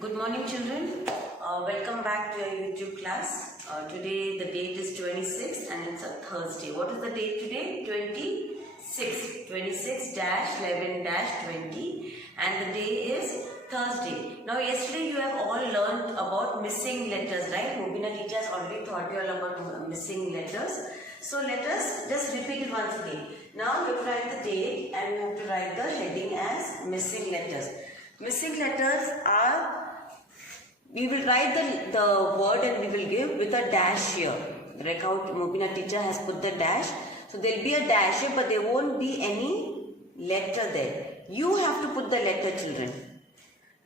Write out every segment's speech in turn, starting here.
Good morning, children. Welcome back to your YouTube class. Today the date is 26th and it's a Thursday. What is the date today? 26. 26-11-20 and the day is Thursday. Now yesterday you have all learned about missing letters, right? Mubina teacher has already taught you all about missing letters. So let us just repeat it once again. Now you have to write the date and you have to write the heading as missing letters. Missing letters are, we will write the word and we will give with a dash here. Like how Mubina teacher has put the dash. So there will be a dash here but there won't be any letter there. You have to put the letter, children.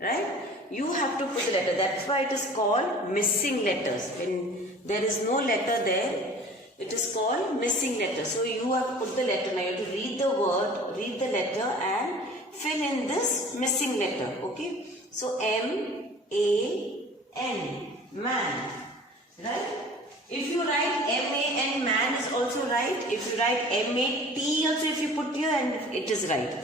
Right? You have to put the letter. That's why it is called missing letters. When there is no letter there, it is called missing letter. So you have to put the letter. Now you have to read the word, read the letter and fill in this missing letter. Okay? So M-A-N, man. Right? If you write M-A-N, man is also right. If you write M-A-T also, if you put here, and it is right.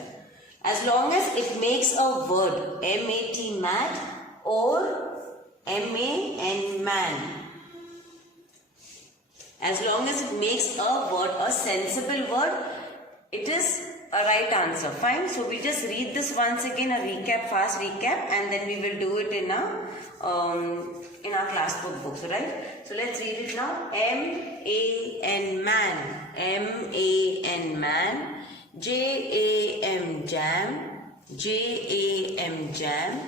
As long as it makes a word, M-A-T, mat, or M-A-N, man. As long as it makes a word, a sensible word, it is a right answer. Fine. So we just read this once again, a recap, fast recap, and then we will do it in our class books, right? So let's read it now. M-A-N, man. M-A-N, man. J-A-M, jam. J-A-M, jam.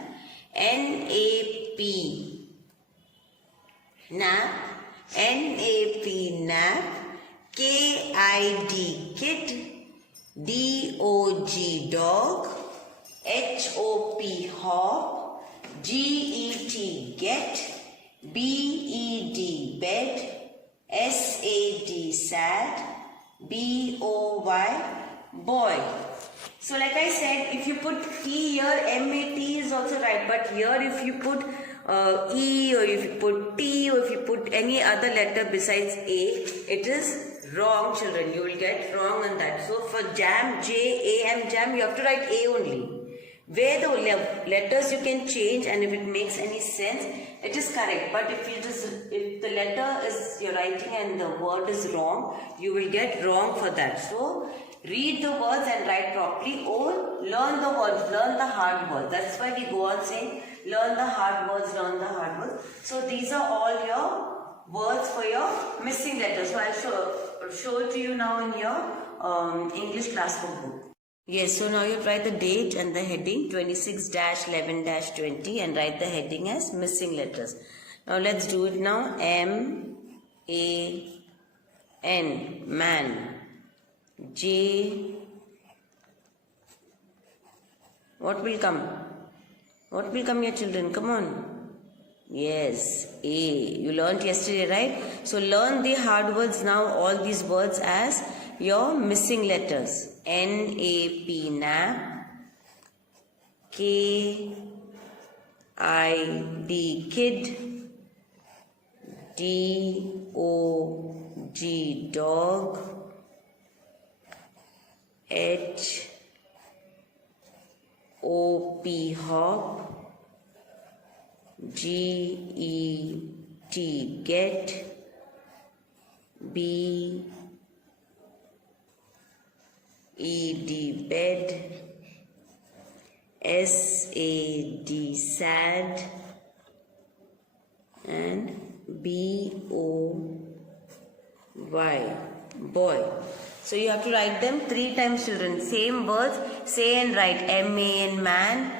N-A-P, nap. N-A-P, nap. K-I-D, kid. D-O-G, dog. H-O-P, hop. G-E-T, get. B-E-D, bed. S-A-D, sad. B-O-Y, boy. So like I said, if you put T here, M-A-T is also right. But here if you put E, or if you put T, or if you put any other letter besides A, it is wrong, children. You will get wrong on that. So for jam, J-A-M, jam, you have to write A only. Where the letters you can change, and if it makes any sense, it is correct. But if the letter is you're writing and the word is wrong, you will get wrong for that. So read the words and write properly, or learn the words, learn the hard words. That's why we go on saying learn the hard words, learn the hard words. So these are all your words for your missing letters. So I'll show it to you now in your English class book. Yes, so now you write the date and the heading 26-11-20 and write the heading as missing letters. Now let's do it now. M-A-N, man. J, what will come? What will come here, children? Come on. Yes, A. You learned yesterday, right? So learn the hard words now, all these words as your missing letters. N-A-P, nap. K-I-D, kid. D-O-G, dog. H-O-P, hop. G-E-T, get. B-E-D, bed. S-A-D, sad. And B-O-Y, boy. So you have to write them 3 times, children. Same words, say and write. M-A-N, man.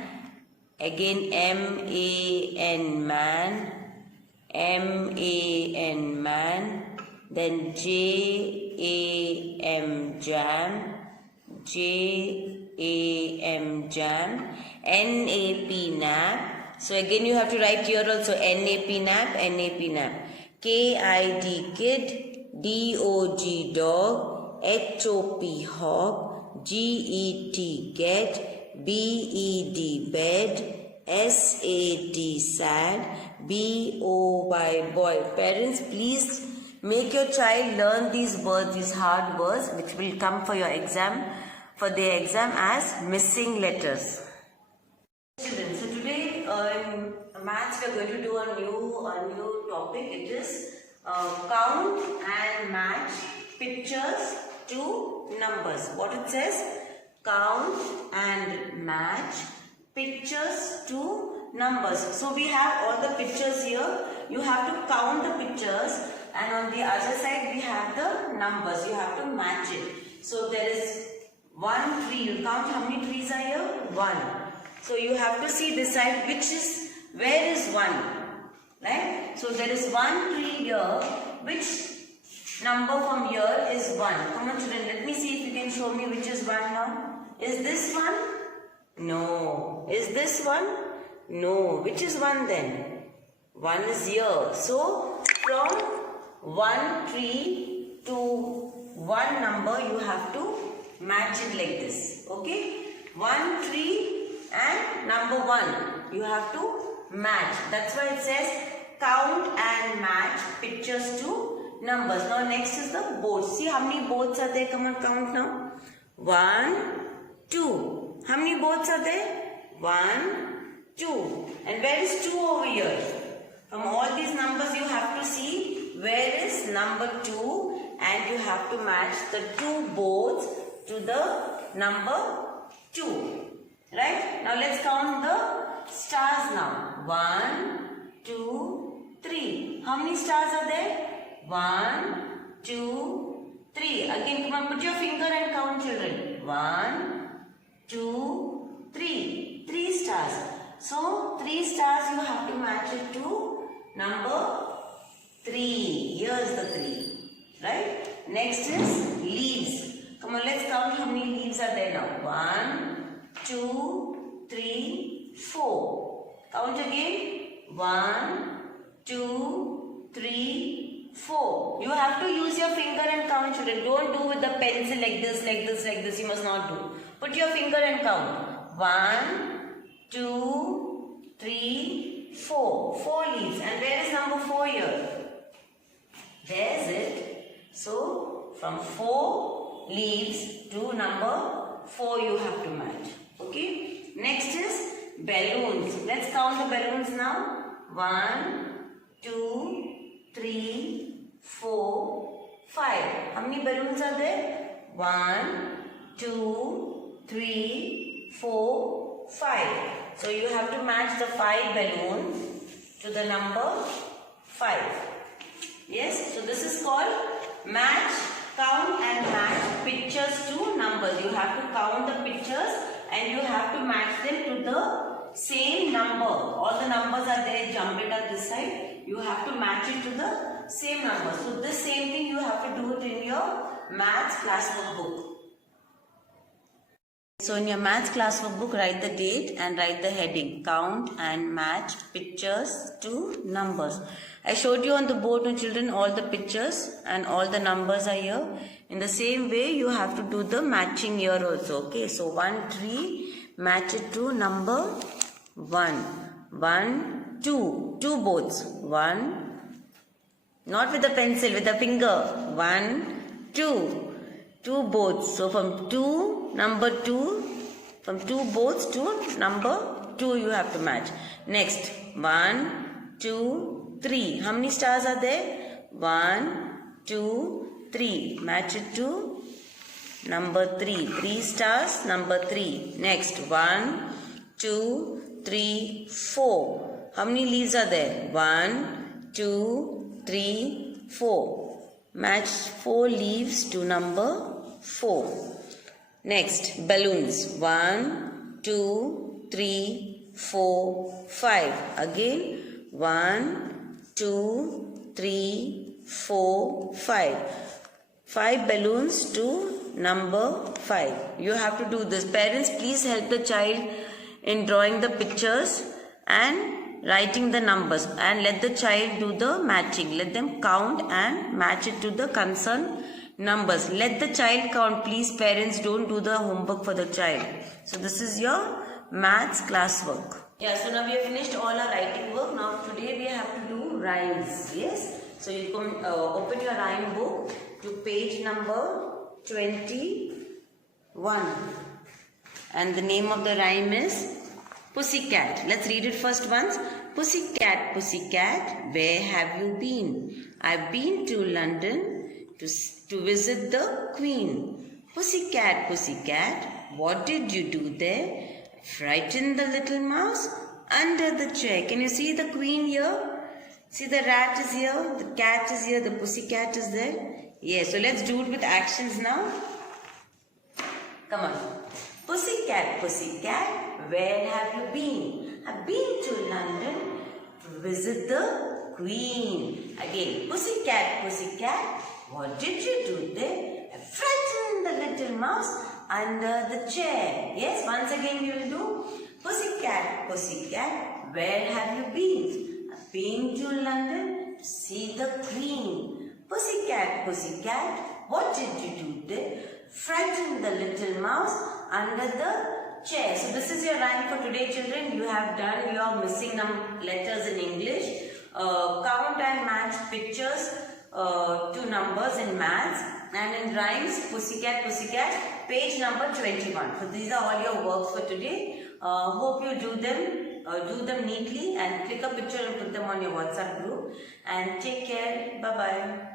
Again, M-A-N, man. M-A-N, man. Then J-A-M, jam. J-A-M, jam. N-A-P, nap. So again you have to write here also N-A-P, nap, N-A-P, nap. K-I-D, kid. D-O-G, dog. H-O-P, hop. G-E-T, get. B-E-D, bed. S-A-D, sad. B-O-Y, boy. Parents, please make your child learn these words, these hard words, which will come for your exam, for their exam as missing letters. Children, so today in Maths, we are going to do a new topic. It is count and match pictures to numbers. What it says? Count and match pictures to numbers. So we have all the pictures here. You have to count the pictures, and on the other side we have the numbers. You have to match it. So there is one tree. You count how many trees are here? One. So you have to see this side where is one, right? So there is one tree here. Which number from here is 1? Come on children, let me see if you can show me which is 1 now. Is this one? No. Is this one? No. Which is 1 then? 1 is here. So from one tree to one number you have to match it like this. Okay? One tree and number 1 you have to match. That's why it says count and match pictures to numbers. Now next is the boats. See how many boats are there? Come on, count now. 1, 2. How many boats are there? 1, 2. And where is 2 over here? From all these numbers you have to see where is number 2, and you have to match the 2 boats to the number 2. Right? Now let's count the stars now. 1, 2, 3. How many stars are there? 1, 2, 3. Again, come on, put your finger and count, children. 1, 2, 3. 3 stars. So 3 stars you have to match it to number 3. Here's the 3. Right? Next is leaves. Come on, let's count how many leaves are there now. 1, 2, 3, 4. Count again. 1, 2, 3, 4. You have to use your finger and count, children. Don't do with the pencil like this, like this, like this. You must not do. Put your finger and count. 1, 2, 3, 4. 4 leaves. And where is number 4 here? There's it. So, from 4 leaves to number 4 you have to match. Okay. Next is balloons. Let's count the balloons now. 1, 2, 3, 4, 5. How many balloons are there? 1, 2, 3, 4, 5. So you have to match the 5 balloons to the number 5. Yes. So this is called match, count and match pictures to numbers. You have to count the pictures and you have to match them to the same number. All the numbers are there jumbled at this side. You have to match it to the same number. So this same thing you have to do it in your maths classwork book. So in your maths classwork book, write the date and write the heading. Count and match pictures to numbers. I showed you on the board, no children, all the pictures and all the numbers are here. In the same way, you have to do the matching here also. Okay, so one tree, match it to number 1. 1, 2. 2 boats. 1. Not with the pencil, with the finger. 1, 2. 2 boats. So from 2, number 2. From 2 boats to number 2 you have to match. Next. 1, 2, 3. How many stars are there? 1, 2, 3. Match it to number 3. 3 stars, number 3. Next. 1, 2, 3, 4. How many leaves are there? 1, 2, 3, 4. Match 4 leaves to number 4. Next, balloons. 1, 2, 3, 4, 5. Again, 1, 2, 3, 4, 5. 5 balloons to number 5. You have to do this. Parents, please help the child in drawing the pictures and writing the numbers, and let the child do the matching. Let them count and match it to the concerned numbers. Let the child count. Please, parents, don't do the homework for the child. So this is your maths classwork. Yeah, so now we have finished all our writing work. Now today we have to do rhymes. Yes. So you can open your rhyme book to page number 21. And the name of the rhyme is Pussycat. Let's read it first once. Pussycat, pussycat, where have you been? I've been to London to visit the Queen. Pussycat, pussycat, what did you do there? Frightened the little mouse under the chair. Can you see the Queen here? See, the rat is here, the cat is here, the pussycat is there. Yes, so let's do it with actions now. Come on. Pussycat, pussycat, where have you been? I've been to London to visit the Queen. Again, pussycat, pussycat, what did you do there? I frightened the little mouse under the chair. Yes, once again we will do. Pussycat, pussycat, where have you been? I've been to London to see the Queen. Pussycat, pussycat, what did you do there? Frightened the little mouse under the chair. So this is your rhyme for today, children. You have done your missing letters in English. Count and match pictures to numbers in maths. And in rhymes, pussycat, pussycat, page number 21. So these are all your works for today. Hope you do them neatly and click a picture and put them on your WhatsApp group. And take care. Bye-bye.